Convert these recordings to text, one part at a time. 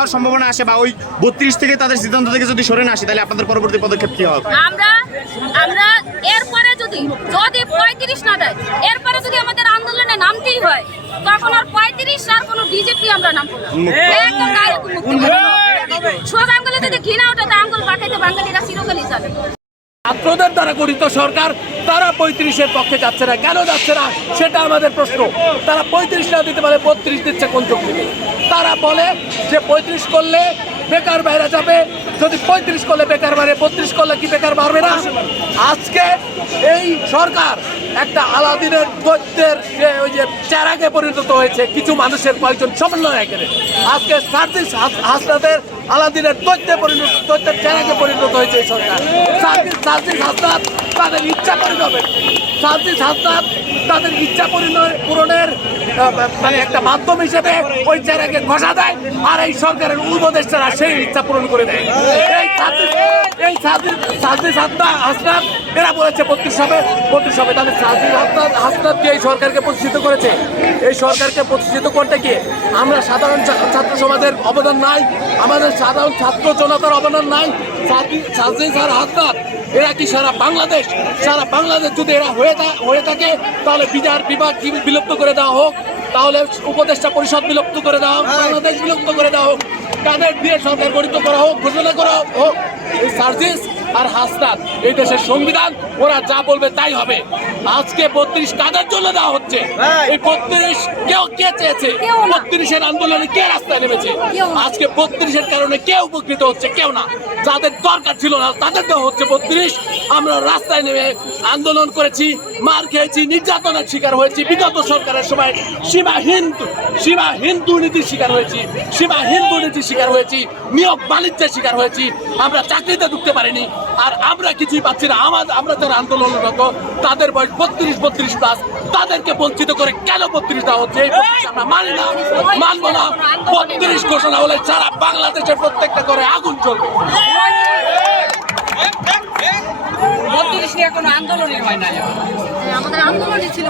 হওয়ার সম্ভাবনা আসে বা ওই বত্রিশ থেকে তাদের সিদ্ধান্ত থেকে যদি সরে না আসে তাহলে আপনাদের পরবর্তী পদক্ষেপ কি হবে? আমরা আমরা এরপরে যদি যদি পঁয়ত্রিশ না দেয় এরপরে যদি আমাদের আন্দোলনে নামতেই হয় তখন আর পঁয়ত্রিশ আর কোনো বিজেপি আমরা নামবো না। একদম। সোজা আঙ্গুলে যদি ঘৃণা ওঠে তা আঙ্গুল পাঠাইতে বাঙালিরা চিরকালই যাবে ছাত্রদের দ্বারা গঠিত সরকার তারা পঁয়ত্রিশের পক্ষে যাচ্ছে না। কেন যাচ্ছে না? সেটা আমাদের প্রশ্ন। তারা পঁয়ত্রিশ না দিতে পারে বত্রিশ দিচ্ছে কোন চোখ তারা বলে যে পঁয়ত্রিশ করলে বেকার বাইরে যাবে, যদি পঁয়ত্রিশ করলে বেকার বাড়ে বত্রিশ করলে কি বেকার বাড়বে না? আজকে এই সরকার একটা আলাদিনের দৈত্যের যে ওই যে চেরাগে পরিণত হয়েছে, কিছু মানুষের কয়েকজন সমন্বয় আজকে সার্জিস হাসনাদের আলাদিনের দৈত্যে পরিণত তথ্যের চ্যালেঞ্জে পরিণত হয়েছে এই সরকার। সার্জিস হাসনাত তাদের ইচ্ছা পরিণত সার্জিস হাসনাত তাদের ইচ্ছা পরিণয় পূরণের মানে একটা মাধ্যম হিসেবে ওই চ্যালেঞ্জে ঘষা দেয়, আর এই সরকারের উপদেষ্টারা সেই ইচ্ছা পূরণ করে দেয়। এই সার্জিস এই সার্জিস হাসনাত হাসনাত। এরা বলেছে বত্রিশ হবে বত্রিশ হবে। তাহলে সার্জিস হাসনাত হাসনাত কি এই সরকারকে প্রতিষ্ঠিত করেছে? এই সরকারকে প্রতিষ্ঠিত করতে গিয়ে আমরা সাধারণ ছাত্র সমাজের অবদান নাই, আমাদের সাধারণ ছাত্র জনতার অবদান নাই। সার্জিস আর হাসনাত, এরা কি সারা বাংলাদেশ? সারা বাংলাদেশ যদি এরা হয়ে হয়ে থাকে, তাহলে বিচার বিভাগ বিলুপ্ত করে দেওয়া হোক। তাহলে উপদেষ্টা পরিষদ বিলুপ্ত করে দাও হোক বাংলাদেশ বিলুপ্ত করে দাও। হোক তাদের দিয়ে সরকার গঠিত করা হোক ঘোষণা করা হোক হোক সার্জিস আর হাসনাত এই দেশের সংবিধান ওরা যা বলবে তাই হবে। আজকে বত্রিশ কাদের জন্য দেওয়া হচ্ছে? এই বত্রিশ কেউ কে চেয়েছে? বত্রিশের আন্দোলনে কে রাস্তায় নেমেছে? আজকে বত্রিশের কারণে কেউ উপকৃত হচ্ছে কেউ না। যাদের দরকার ছিল না তাদের দেওয়া হচ্ছে বত্রিশ। আমরা রাস্তায় নেমে আন্দোলন করেছি মার খেয়েছি নির্যাতনের শিকার হয়েছি। বিগত সরকারের সময় সীমাহীন সীমাহীন দুর্নীতির শিকার হয়েছি সীমাহীন দুর্নীতির শিকার হয়েছি নিয়োগ বাণিজ্যের শিকার হয়েছি। আমরা চাকরিতে ঢুকতে পারিনি আর আমরা কিছুই পাচ্ছি না। আমাদের আমরা যারা আন্দোলনরত তাদের বয়স বত্রিশ বত্রিশ প্লাস তাদেরকে বঞ্চিত করে কেন বত্রিশ দেওয়া হচ্ছে? এই 32 আমরা মানি না মানবো না। বত্রিশ ঘোষণা হলে সারা বাংলাদেশের প্রত্যেকটা করে আগুন চলবে বত্রিশ নিয়ে কোনো আন্দোলনই হয় না আমাদের আন্দোলনই ছিল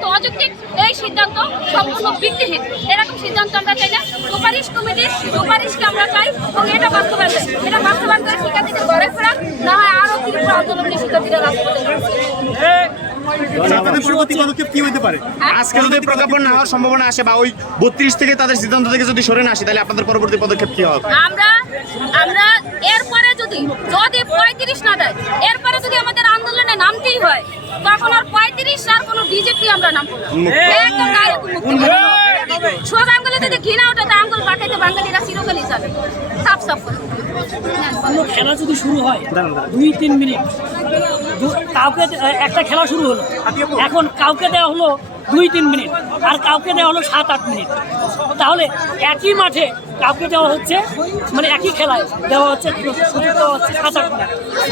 সিদ্ধান্ত অযৌক্তিক এই সিদ্ধান্ত সম্পূর্ণ ভিত্তিহীন। এরকম সিদ্ধান্ত আমরা চাই না। সুপারিশ কমিটির সুপারিশকে আমরা চাই এবং এটা বাস্তবায়ন। এটা বাস্তবায়ন করে শিক্ষার্থীদের ঘরে ফেরা না হয় আরও তীব্র আন্দোলন নিয়ে শিক্ষার্থীরা রাজপথে নামছে। আপনাদের পরবর্তী পদক্ষেপ কি হতে পারে? আজকে যদি প্রজ্ঞাপন না হওয়ার সম্ভাবনা আসে বা ওই বত্রিশ থেকে তাদের সিদ্ধান্ত থেকে যদি সরে না আসে তাহলে আপনাদের পরবর্তী পদক্ষেপ কি হবে? আমরা আমরা এরপরে যদি যদি পঁয়ত্রিশ না দেয় এরপরে যদি আমাদের আন্দোলনে নামতেই হয় তখন আর পঁয়ত্রিশ আর কোনো বিজেপি আমরা। একদম মুক্তি। আঙ্গুলে যদি ঘৃণা ওঠে তা আঙ্গুল পাঠাইতে বাঙালিরা চিরকালই যাবে। সাফ সাফ করে। খেলা যদি শুরু হয় দুই তিন মিনিট কাউকে একটা খেলা শুরু হলো। এখন কাউকে দেওয়া হলো দুই তিন মিনিট আর কাউকে দেওয়া হলো সাত আট মিনিট। তাহলে একই মাঠে কাউকে দেওয়া হচ্ছে মানে একই খেলায় দেওয়া হচ্ছে সুযোগ দেওয়া হচ্ছে সাত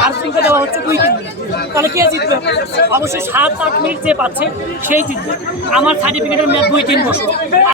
আট মিনিট আর দেওয়া হচ্ছে দুই তিন মিনিট। তাহলে কে জিতবে? অবশ্যই সাত আট মিনিট যে পাচ্ছে, সেই জিতবে। আমার সার্টিফিকেটের মেয়াদ দুই তিন বছর।